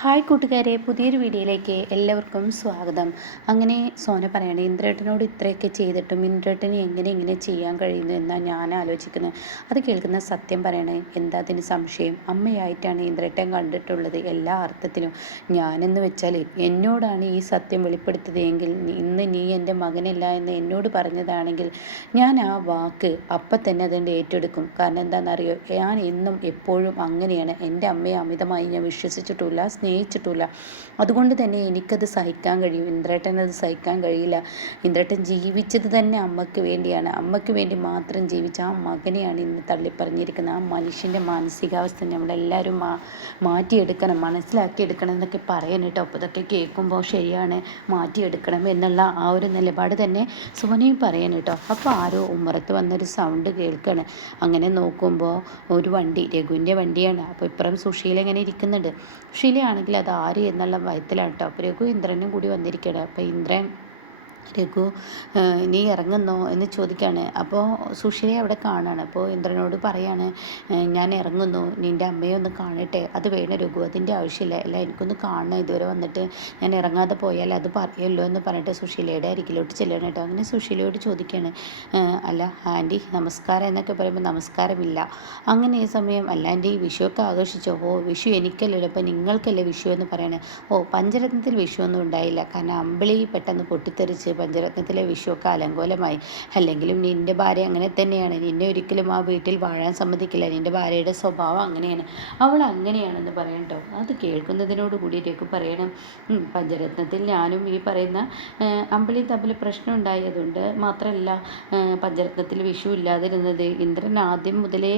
Hi കൂട്ടുകാരെ, പുതിയൊരു വീഡിയോയിലേക്ക് എല്ലാവർക്കും സ്വാഗതം. അങ്ങനെ സോന പറയണേ, ഇന്ദ്രേട്ടനോട് ഇത്രയൊക്കെ ചെയ്തിട്ടും ഇന്ദ്രേട്ടന് എങ്ങനെ ചെയ്യാൻ കഴിയുന്നു എന്നാണ് ഞാൻ ആലോചിക്കുന്നത്. അത് കേൾക്കുന്ന സത്യം പറയണേ, എന്താ അതിന് സംശയം? അമ്മയായിട്ടാണ് ഇന്ദ്രേട്ടൻ കണ്ടിട്ടുള്ളത് എല്ലാ അർത്ഥത്തിലും. ഞാനെന്ന് വെച്ചാൽ എന്നോടാണ് ഈ സത്യം വെളിപ്പെടുത്തിയതെങ്കിൽ, ഇന്ന് നീ എൻ്റെ മകനല്ല എന്ന് എന്നോട് പറഞ്ഞതാണെങ്കിൽ ഞാൻ ആ വാക്ക് അപ്പം തന്നെ അതുകൊണ്ട് ഏറ്റെടുക്കും. കാരണം എന്താണെന്നറിയോ, ഞാൻ എന്നും എപ്പോഴും അങ്ങനെയാണ്. എൻ്റെ അമ്മയെ അമിതമായി ഞാൻ വിശ്വസിച്ചിട്ടില്ല, സ്നേഹിച്ചിട്ടില്ല. അതുകൊണ്ട് തന്നെ എനിക്കത് സഹിക്കാൻ കഴിയും. ഇന്ദ്രേട്ടനത് സഹിക്കാൻ കഴിയില്ല. ഇന്ദ്രേട്ടൻ ജീവിച്ചത് തന്നെ അമ്മയ്ക്ക് വേണ്ടിയാണ്. അമ്മയ്ക്ക് വേണ്ടി മാത്രം ജീവിച്ച ആ മകനെയാണ് ഇന്ന് തള്ളിപ്പറഞ്ഞിരിക്കുന്നത്. ആ മനുഷ്യൻ്റെ മാനസികാവസ്ഥ നമ്മളെല്ലാവരും മാറ്റിയെടുക്കണം, മനസ്സിലാക്കിയെടുക്കണം എന്നൊക്കെ പറയണം കേട്ടോ. അപ്പോൾ ഇതൊക്കെ കേൾക്കുമ്പോൾ ശരിയാണ്, മാറ്റിയെടുക്കണം എന്നുള്ള ആ ഒരു നിലപാട് തന്നെ സോനയും പറയണം കേട്ടോ. അപ്പോൾ ആരോ ഉമ്മറത്ത് വന്നൊരു സൗണ്ട് കേൾക്കുകയാണ്. അങ്ങനെ നോക്കുമ്പോൾ ഒരു വണ്ടി, രഘുവിൻ്റെ വണ്ടിയാണ്. അപ്പോൾ ഇപ്പുറം സുശീല ഇങ്ങനെ ഇരിക്കുന്നുണ്ട്. സുശീലയാണെങ്കിൽ അത് ആര് എന്നുള്ള ഭയത്തിലാണ് കേട്ടോ. അപ്പോൾ രഘു ഇന്ദ്രനും കൂടി വന്നിരിക്കുകയാണ്. അപ്പോൾ ഇന്ദ്രൻ രഘു നീ ഇറങ്ങുന്നോ എന്ന് ചോദിക്കുകയാണ്. അപ്പോൾ സുശീലയെ അവിടെ കാണുകയാണ്. അപ്പോൾ ഇന്ദ്രനോട് പറയാണ്, ഞാൻ ഇറങ്ങുന്നു, നിൻ്റെ അമ്മയെ ഒന്ന് കാണട്ടെ. അത് വേണം രഘു, അതിൻ്റെ ആവശ്യമില്ല, അല്ല എനിക്കൊന്ന് കാണണം, ഇതുവരെ വന്നിട്ട് ഞാൻ ഇറങ്ങാതെ പോയാൽ അത് പറയുമല്ലോ എന്ന് പറഞ്ഞിട്ട് സുശീലയുടെ അരികിലോട്ട് ചെല്ലണം കേട്ടോ. അങ്ങനെ സുശീലയോട് ചോദിക്കുകയാണ്, അല്ല ആൻറ്റി നമസ്കാരം എന്നൊക്കെ പറയുമ്പോൾ നമസ്കാരമില്ല. അങ്ങനെ ഈ സമയം അല്ല ആൻറ്റി വിഷുവൊക്കെ ആഘോഷിച്ചോ? ഓ വിഷു എനിക്കല്ലല്ലോ, അപ്പോൾ നിങ്ങൾക്കല്ലേ വിഷു എന്ന് പറയണേ. ഓ പഞ്ചരത്നത്തിൽ വിഷു ഒന്നും ഉണ്ടായില്ല, കാരണം അമ്പിളി പെട്ടെന്ന് പൊട്ടിത്തെറിച്ച് പഞ്ചരത്നത്തിലെ വിഷുവൊക്കെ അലങ്കോലമായി. അല്ലെങ്കിലും നിൻ്റെ ഭാര്യ അങ്ങനെ തന്നെയാണ്, നിന്നെ ഒരിക്കലും ആ വീട്ടിൽ വാഴാൻ സമ്മതിക്കില്ല, നിൻ്റെ ഭാര്യയുടെ സ്വഭാവം അങ്ങനെയാണ്, അവൾ അങ്ങനെയാണെന്ന് പറയണം കേട്ടോ. അത് കേൾക്കുന്നതിനോട് കൂടി രഘു പറയണം, പഞ്ചരത്നത്തിൽ ഞാനും ഈ പറയുന്ന അമ്പിളി തമ്മിൽ പ്രശ്നം ഉണ്ടായതുകൊണ്ട് മാത്രമല്ല പഞ്ചരത്നത്തിൽ വിഷു ഇല്ലാതിരുന്നത്. ഇന്ദ്രൻ ആദ്യം മുതലേ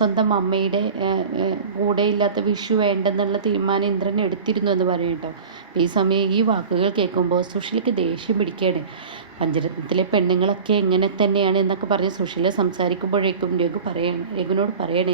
സ്വന്തം അമ്മയുടെ കൂടെ ഇല്ലാത്ത വിഷു വേണ്ടെന്നുള്ള തീരുമാനം ഇന്ദ്രൻ എടുത്തിരുന്നു എന്ന് പറയും കേട്ടോ. അപ്പോൾ ഈ സമയം ഈ വാക്കുകൾ കേൾക്കുമ്പോൾ സുശീലയ്ക്ക് ദേഷ്യം പിടിക്കുകയാണ്. പഞ്ചരത്നത്തിലെ പെണ്ണുങ്ങളൊക്കെ എങ്ങനെ തന്നെയാണ് എന്നൊക്കെ പറഞ്ഞ് സുശീല സംസാരിക്കുമ്പോഴേക്കും രഘുവിനോട് പറയണേ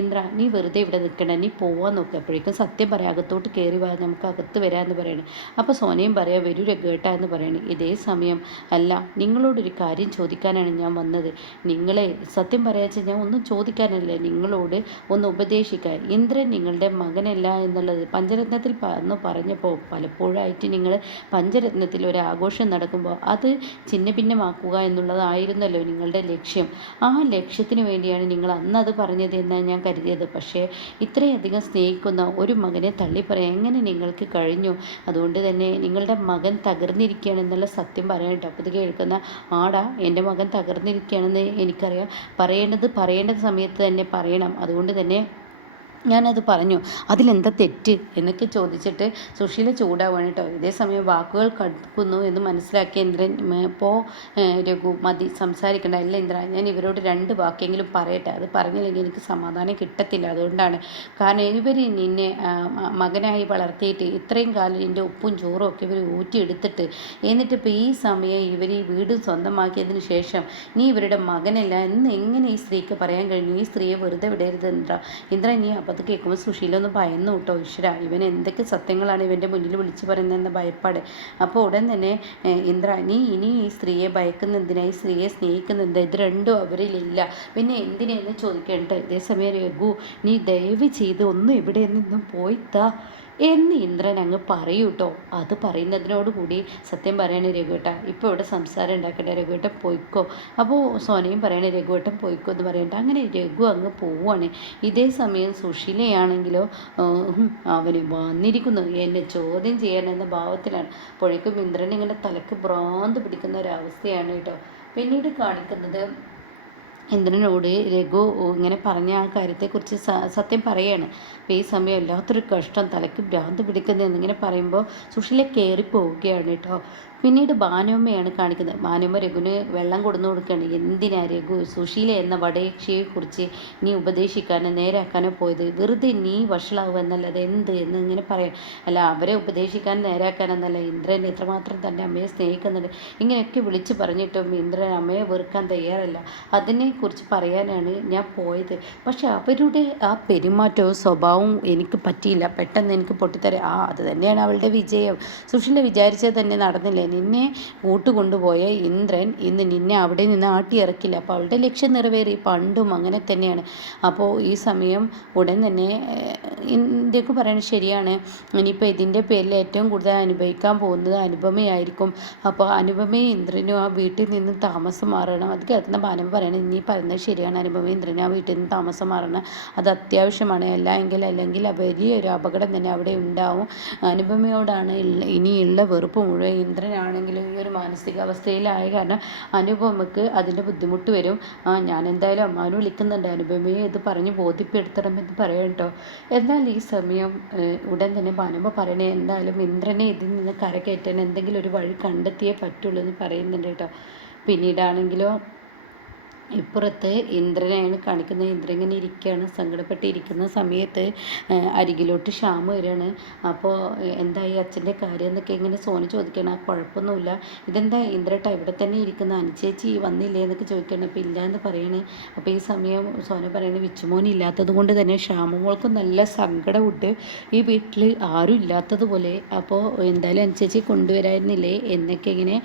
ഇന്ദ്ര നീ വെറുതെ ഇവിടെ നിൽക്കണ്ട, നീ പോവാൻ നോക്കുക. അപ്പോഴേക്കും സത്യം പറയാം, അകത്തോട്ട് കയറി വാ, നമുക്ക് അകത്ത് വരാമെന്ന് പറയണേ. അപ്പോൾ സോനയും പറയാം, വരൂ രഘുവേട്ട എന്ന് പറയണേ. ഇതേ സമയം അല്ല, നിങ്ങളോടൊരു കാര്യം ചോദിക്കാനാണ് ഞാൻ വന്നത്. നിങ്ങളെ സത്യം പറയാച്ചാൽ ഞാൻ ഒന്നും ചോദിക്കാനല്ല, നിങ്ങളോട് ഒന്ന് ഉപദേശിക്കാൻ. ഇന്ദ്രൻ നിങ്ങളുടെ മകനല്ല എന്നുള്ളത് പഞ്ചരത്നത്തിൽ എന്ന് പറഞ്ഞപ്പോൾ പലപ്പോഴായിട്ട് നിങ്ങൾ പഞ്ചരത്നത്തിൽ ഒരു ആഘോഷം നടക്കുമ്പോൾ അത് ഛിന്ന ഭിന്നമാക്കുക എന്നുള്ളതായിരുന്നല്ലോ നിങ്ങളുടെ ലക്ഷ്യം. ആ ലക്ഷ്യത്തിന് വേണ്ടിയാണ് നിങ്ങൾ അന്ന് അത് പറഞ്ഞത് എന്നാണ് ഞാൻ കരുതിയത്. പക്ഷേ ഇത്രയധികം സ്നേഹിക്കുന്ന ഒരു മകനെ തള്ളിപ്പറയാൻ എങ്ങനെ നിങ്ങൾക്ക് കഴിഞ്ഞു? അതുകൊണ്ട് തന്നെ നിങ്ങളുടെ മകൻ തകർന്നിരിക്കുകയാണ് എന്നുള്ള സത്യം പറയാൻ കേട്ടോ. അപ്പോൾ ഇത് കേൾക്കുന്ന ആടാ, എൻ്റെ മകൻ തകർന്നിരിക്കുകയാണെന്ന് എനിക്കറിയാം, പറയേണ്ട സമയത്ത് തന്നെ പറയണം, അതുകൊണ്ട് തന്നെ ഞാനത് പറഞ്ഞു, അതിലെന്താ തെറ്റ് എന്നൊക്കെ ചോദിച്ചിട്ട് സുശീല ചൂടാവാണ് കേട്ടോ. ഇതേ സമയം വാക്കുകൾ കടക്കുന്നു എന്ന് മനസ്സിലാക്കിയ ഇന്ദ്രൻ, ഇപ്പോൾ രഘു മതി സംസാരിക്കണ്ട, അല്ല ഇന്ദ്ര ഞാൻ ഇവരോട് 2 വാക്കെങ്കിലും പറയട്ടെ, അത് പറഞ്ഞില്ലെങ്കിൽ എനിക്ക് സമാധാനം കിട്ടത്തില്ല. അതുകൊണ്ടാണ്, കാരണം ഇവർ നിന്നെ മകനായി വളർത്തിയിട്ട് ഇത്രയും കാലം നിൻ്റെ ഉപ്പും ചോറും ഒക്കെ ഇവർ ഊറ്റിയെടുത്തിട്ട് എന്നിട്ട് ഇപ്പോൾ ഈ സമയം ഇവർ ഈ വീട് സ്വന്തമാക്കിയതിന് ശേഷം നീ ഇവരുടെ മകനല്ല എന്ന് എങ്ങനെ ഈ സ്ത്രീക്ക് പറയാൻ കഴിഞ്ഞു? ഈ സ്ത്രീയെ വെറുതെ വിടരുത് ഇന്ദ്ര നീ. അപ്പോൾ അത് കേൾക്കുമ്പോൾ സുശീല ഒന്ന് ഭയന്നു കേട്ടോ. ഈശ്വര, ഇവൻ എന്തൊക്കെ സത്യങ്ങളാണ് ഇവൻ്റെ മുന്നിൽ വിളിച്ചു പറയുന്നതെന്ന ഭയപ്പാട്. അപ്പോൾ ഉടൻ തന്നെ ഇന്ദ്ര നീ ഇനി ഈ സ്ത്രീയെ ഭയക്കുന്ന എന്തിനാ, ഈ സ്ത്രീയെ സ്നേഹിക്കുന്ന എന്താ? ഇത് രണ്ടും അവരിലില്ല, പിന്നെ എന്തിനെന്ന് ചോദിക്കേണ്ട. ഇതേസമയം രഘു നീ ദയവ് ചെയ്ത് ഒന്നും ഇവിടെ നിന്നും പോയിത്താ എന്ന് ഇന്ദ്രൻ അങ്ങ് പറയൂ കേട്ടോ. അത് പറയുന്നതിനോടുകൂടി സത്യം പറയണേ രഘുവേട്ട, ഇപ്പോൾ ഇവിടെ സംസാരം ഉണ്ടാക്കട്ടെ, രഘുവേട്ടൻ പോയിക്കോ. അപ്പോൾ സോനയും പറയണേ രഘുവേട്ടൻ പോയിക്കോ എന്ന് പറയണ്ട. അങ്ങനെ രഘു അങ്ങ് പോവുകയാണ്. ഇതേ സമയം സുശീലയാണെങ്കിലോ അവന് വന്നിരിക്കുന്നു, എന്നെ ചോദ്യം ചെയ്യണമെന്ന ഭാവത്തിലാണ്. അപ്പോഴേക്കും ഇന്ദ്രൻ ഇങ്ങനെ തലക്ക് ഭ്രാന്ത് പിടിക്കുന്ന ഒരവസ്ഥയാണ് കേട്ടോ. പിന്നീട് കാണിക്കുന്നത് ഇന്ദ്രനോട് രഘു ഇങ്ങനെ പറഞ്ഞ ആ കാര്യത്തെക്കുറിച്ച് സത്യം പറയാണ്. അപ്പോൾ ഈ സമയം എല്ലാത്തൊരു കഷ്ടം, തലയ്ക്ക് ഭ്രാന്ത് പിടിക്കുന്നതെന്നിങ്ങനെ പറയുമ്പോൾ സുശീല കയറിപ്പോവുകയാണ് കേട്ടോ. പിന്നീട് ഭാനുമ്മയാണ് കാണിക്കുന്നത്. ഭാനുമ്മ രഘുവിന് വെള്ളം കൊടുന്നു കൊടുക്കുകയാണ്. എന്തിനാ രഘു സുശീല എന്ന വടയക്ഷിയെക്കുറിച്ച് നീ ഉപദേശിക്കാനോ നേരാക്കാനോ പോയത്? വെറുതെ നീ വഷളാവുക എന്നല്ലത് എന്ത് എന്ന് ഇങ്ങനെ പറയാം. അല്ല അവരെ ഉപദേശിക്കാൻ നേരാക്കാനെന്നല്ല, ഇന്ദ്രൻ എത്രമാത്രം തൻ്റെ അമ്മയെ സ്നേഹിക്കുന്നുണ്ട് ഇങ്ങനെയൊക്കെ വിളിച്ച് പറഞ്ഞിട്ടും ഇന്ദ്രൻ അമ്മയെ വെറുക്കാൻ തയ്യാറല്ല. അതിനെക്കുറിച്ച് പറയാനാണ് ഞാൻ പോയത്. പക്ഷെ അവരുടെ ആ പെരുമാറ്റവും സ്വഭാവവും എനിക്ക് പറ്റിയില്ല. പെട്ടെന്ന് എനിക്ക് പൊട്ടിത്തരാം. അത് തന്നെയാണ് അവളുടെ വിജയം. സുശീല വിചാരിച്ചത് തന്നെ നടന്നില്ലേ? നിന്നെ കൂട്ടുകൊണ്ടുപോയ ഇന്ദ്രൻ ഇന്ന് നിന്നെ അവിടെ നിന്ന് ആട്ടിയിറക്കില്ല. അപ്പോൾ അവളുടെ ലക്ഷ്യം നിറവേറി. പണ്ടും അങ്ങനെ തന്നെയാണ്. അപ്പോൾ ഈ സമയം ഉടൻ തന്നെ ഇന്ത്യക്ക് പറയുന്നത് ശരിയാണ്. ഇനിയിപ്പോൾ ഇതിൻ്റെ പേരിൽ ഏറ്റവും കൂടുതൽ അനുഭവിക്കാൻ പോകുന്നത് അനുപമയായിരിക്കും. അപ്പോൾ അനുപമയും ഇന്ദ്രനും ആ വീട്ടിൽ നിന്ന് താമസം മാറണം. അത് കേൾക്കുന്ന ഭാനുമ പറയണം, നീ പറയുന്നത് ശരിയാണ്, അനുപമയും ഇന്ദ്രനും ആ വീട്ടിൽ നിന്ന് താമസം മാറണം, അത് അത്യാവശ്യമാണ്. അല്ലെങ്കിൽ വലിയൊരു അപകടം തന്നെ അവിടെ ഉണ്ടാവും. അനുപമയോടാണ് ഇനിയുള്ള വെറുപ്പ് മുഴുവൻ. ഇന്ദ്രനാണെങ്കിലും ഈ ഒരു മാനസികാവസ്ഥയിലായ കാരണം അനുപമയ്ക്ക് അതിൻ്റെ ബുദ്ധിമുട്ട് വരും. ഞാൻ എന്തായാലും അമ്മാവനെ വിളിക്കുന്നുണ്ട്, അനുപമയെ ഇത് പറഞ്ഞ് ബോധ്യപ്പെടുത്തണമെന്ന് പറയാം കേട്ടോ. എന്നാൽ ഈ സമയം ഉടൻ തന്നെ ഭാനുമ പറയണേ, എന്തായാലും ഇന്ദ്രനെ ഇതിൽ നിന്ന് കരകയറ്റാൻ എന്തെങ്കിലും ഒരു വഴി കണ്ടെത്തിയേ പറ്റുള്ളൂ എന്ന് പറയുന്നുണ്ട് കേട്ടോ. പിന്നീടാണെങ്കിലോ ഇപ്പുറത്ത് ഇന്ദ്രനെയാണ് കാണിക്കുന്നത്. ഇന്ദ്രൻ ഇങ്ങനെ ഇരിക്കുകയാണ്, സങ്കടപ്പെട്ടിരിക്കുന്ന സമയത്ത് അരികിലോട്ട് ശ്യാമ വരികയാണ്. അപ്പോൾ എന്തായി അച്ഛൻ്റെ കാര്യം എന്നൊക്കെ ഇങ്ങനെ സോന ചോദിക്കണം. കുഴപ്പമൊന്നുമില്ല, ഇതെന്താ ഇന്ദ്രട്ട ഇവിടെ തന്നെ ഇരിക്കുന്ന, അനുചേച്ചി വന്നില്ലേ എന്നൊക്കെ ചോദിക്കണം. അപ്പോൾ ഇല്ല എന്ന് പറയണേ. അപ്പോൾ ഈ സമയം സോന പറയണത് വിച്ചുമോൻ ഇല്ലാത്തത് കൊണ്ട് തന്നെ ശ്യാമമോൾക്ക് നല്ല സങ്കടമുണ്ട്, ഈ വീട്ടിൽ ആരും ഇല്ലാത്തതുപോലെ. അപ്പോൾ എന്തായാലും അനുചേച്ചി കൊണ്ടുവരായിരുന്നില്ലേ എന്നൊക്കെ ഇങ്ങനെ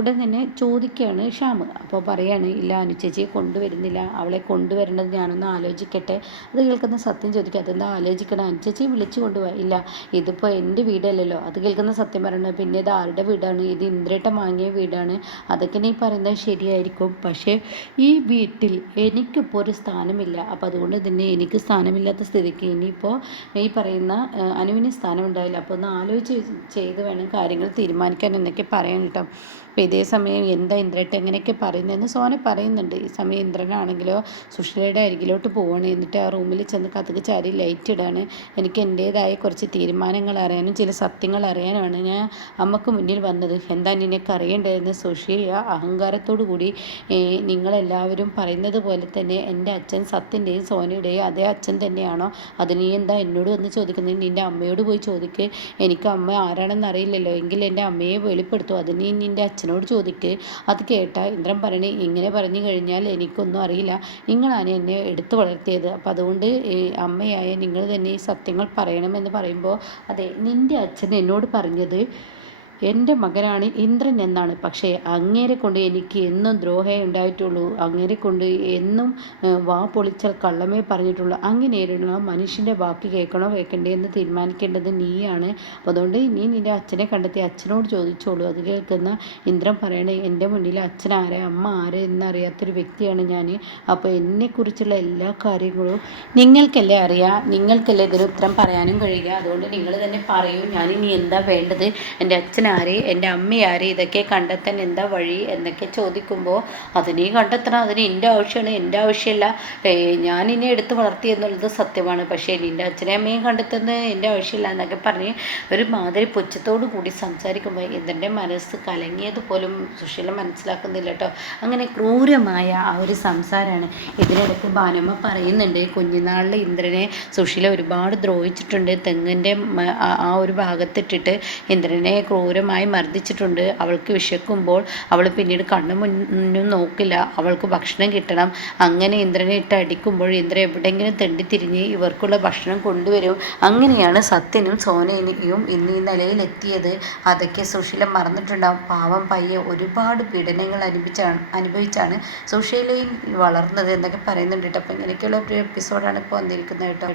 ഉടൻ തന്നെ ചോദിക്കുകയാണ് ശ്യാമ. അപ്പോൾ പറയാണ്, ഇല്ല അനുചേച്ചി കൊണ്ടുവരുന്നില്ല, അവളെ കൊണ്ടുവരേണ്ടത് ഞാനൊന്ന് ആലോചിക്കട്ടെ. അത് കേൾക്കുന്ന സത്യം ചോദിക്കുക, അതെന്താ ആലോചിക്കണം, അനുചേച്ചി വിളിച്ചു കൊണ്ടുപോയി. ഇല്ല, ഇതിപ്പോൾ എൻ്റെ വീടല്ലല്ലോ. അത് കേൾക്കുന്ന സത്യം പറയണത്, പിന്നെ ഇത് ആരുടെ വീടാണ്, ഇത് ഇന്ദ്രേട്ടൻ വാങ്ങിയ വീടാണ്, അതൊക്കെ നീ പറയുന്നത് ശരിയായിരിക്കും, പക്ഷേ ഈ വീട്ടിൽ എനിക്കിപ്പോൾ ഒരു സ്ഥാനമില്ല. അപ്പോൾ അതുകൊണ്ട് തന്നെ എനിക്ക് സ്ഥാനമില്ലാത്ത സ്ഥിതിക്ക് ഇനിയിപ്പോൾ ഈ പറയുന്ന അനുവിന് സ്ഥാനം ഉണ്ടാവില്ല. അപ്പോൾ ഒന്ന് ആലോചിച്ച് ചെയ്ത് വേണം കാര്യങ്ങൾ തീരുമാനിക്കാൻ എന്നൊക്കെ പറയാൻ കേട്ടോ. അപ്പോൾ ഇതേ സമയം എന്താ ഇന്ദ്രേട്ടൻ എങ്ങനെയൊക്കെ പറയുന്നതെന്ന് സോന പറയുന്നുണ്ട്. ഈ സമയം ഇന്ദ്രനാണെങ്കിലോ സുഷീലയുടെ അരികിലോട്ട് പോവാണ്. എന്നിട്ട് ആ റൂമിൽ ചെന്ന് കഥക് ചാരി ലൈറ്റ് ഇടാണ്. എനിക്ക് എൻ്റേതായ കുറച്ച് തീരുമാനങ്ങൾ അറിയാനും ചില സത്യങ്ങൾ അറിയാനുമാണ് ഞാൻ അമ്മക്ക് മുന്നിൽ വന്നത്. എന്താ നിനക്ക് അറിയേണ്ടതെന്ന് സുഷീല അഹങ്കാരത്തോടു കൂടി നിങ്ങളെല്ലാവരും പറയുന്നത് പോലെ തന്നെ എൻ്റെ അച്ഛൻ സത്യൻ്റെയും സോനയുടെയും അതേ അച്ഛൻ തന്നെയാണോ? അത് നീ എന്താ എന്നോട് വന്ന് ചോദിക്കുന്നത്? നിൻ്റെ അമ്മയോട് പോയി ചോദിക്ക്. എനിക്ക് അമ്മ ആരാണെന്ന് അറിയില്ലല്ലോ, എങ്കിൽ എൻ്റെ അമ്മയെ വെളിപ്പെടുത്തു, അത് നീ നിൻ്റെ അച്ഛനോട് ചോദിക്ക്. അത് കേട്ട ഇന്ദ്രൻ പറയണേ, ഇങ്ങനെ പറഞ്ഞു കഴിഞ്ഞാൽ എനിക്കൊന്നും അറിയില്ല, നിങ്ങളാണ് എന്നെ എടുത്തു വളർത്തിയത്, അപ്പം അതുകൊണ്ട് അമ്മയായ നിങ്ങൾ തന്നെ ഈ സത്യങ്ങൾ പറയണമെന്ന് പറയുമ്പോൾ, അതെ നിൻ്റെ അച്ഛൻ എന്നോട് പറഞ്ഞത് എൻ്റെ മകനാണ് ഇന്ദ്രൻ എന്നാണ്, പക്ഷേ അങ്ങേരെ കൊണ്ട് എനിക്ക് എന്നും ദ്രോഹമേ ഉണ്ടായിട്ടുള്ളൂ, അങ്ങേരെ കൊണ്ട് എന്നും വാ പൊളിച്ചാൽ കള്ളമേ പറഞ്ഞിട്ടുള്ളൂ. അങ്ങനെയുള്ള മനുഷ്യൻ്റെ വാക്ക് കേൾക്കണോ കേൾക്കണ്ടേ എന്ന് തീരുമാനിക്കേണ്ടത് നീയാണ്. അപ്പോൾ അതുകൊണ്ട് നീ നിൻ്റെ അച്ഛനെ കണ്ടെത്തി അച്ഛനോട് ചോദിച്ചോളൂ. അത് കേൾക്കുന്ന ഇന്ദ്രൻ പറയണേ, എൻ്റെ മുന്നിൽ അച്ഛൻ ആരെ അമ്മ ആരെ എന്നറിയാത്തൊരു വ്യക്തിയാണ് ഞാൻ. അപ്പോൾ എന്നെക്കുറിച്ചുള്ള എല്ലാ കാര്യങ്ങളും നിങ്ങൾക്കല്ലേ അറിയാം, നിങ്ങൾക്കല്ലേ ഇതിന് ഉത്തരം പറയാനും കഴിയുക. അതുകൊണ്ട് നിങ്ങൾ തന്നെ പറയൂ, ഞാനിനി എന്താ വേണ്ടത്, എൻ്റെ അച്ഛൻ ആര് എൻ്റെ അമ്മയാര്, ഇതൊക്കെ കണ്ടെത്താൻ എന്താ വഴി എന്നൊക്കെ ചോദിക്കുമ്പോൾ, അത് നീ കണ്ടെത്തണം, അതിന് എൻ്റെ ആവശ്യമാണ്, എൻ്റെ ആവശ്യമല്ല, ഞാനിന്നെ എടുത്ത് വളർത്തി എന്നുള്ളത് സത്യമാണ്, പക്ഷേ നിൻ്റെ അച്ഛനെ അമ്മയും കണ്ടെത്തുന്നത് എൻ്റെ ആവശ്യമില്ല എന്നൊക്കെ പറഞ്ഞ് ഒരു മാതിരി പുച്ഛത്തോടു കൂടി സംസാരിക്കുമ്പോൾ ഇന്ദ്രൻ്റെ മനസ്സ് കലങ്ങിയതുപോലും സുശീല മനസ്സിലാക്കുന്നില്ല കേട്ടോ. അങ്ങനെ ക്രൂരമായ ആ ഒരു സംസാരമാണ്. ഇതിനിടയ്ക്ക് ഭാനുമ പറയുന്നുണ്ട്, കുഞ്ഞുനാളിൽ ഇന്ദ്രനെ സുശീല ഒരുപാട് ദ്രോഹിച്ചിട്ടുണ്ട്, തെങ്ങിൻ്റെ ആ ഒരു ഭാഗത്തിട്ടിട്ട് ഇന്ദ്രനെ ക്രൂരമായി മർദ്ദിച്ചിട്ടുണ്ട്. അവൾക്ക് വിശക്കുമ്പോൾ അവൾ പിന്നീട് കണ്ണു മുന്നും നോക്കില്ല, അവൾക്ക് ഭക്ഷണം കിട്ടണം. അങ്ങനെ ഇന്ദ്രനെ ഇട്ട് അടിക്കുമ്പോൾ ഇന്ദ്രൻ എവിടെയെങ്കിലും തെണ്ടിത്തിരിഞ്ഞ് ഇവർക്കുള്ള ഭക്ഷണം കൊണ്ടുവരും. അങ്ങനെയാണ് സത്യനും സോനയും ഇന്ന് ഈ നിലയിലെത്തിയത്. അതൊക്കെ സുശീല മറന്നിട്ടുണ്ടാവും. പാവം പയ്യെ ഒരുപാട് പീഡനങ്ങൾ അനുഭവിച്ചാണ് സുശീലയിൽ വളർന്നത് എന്നൊക്കെ പറയുന്നുണ്ട് കേട്ടോ. അപ്പോൾ ഇങ്ങനെയൊക്കെയുള്ള ഒരു എപ്പിസോഡാണ് ഇപ്പോൾ വന്നിരിക്കുന്നത് കേട്ടോ.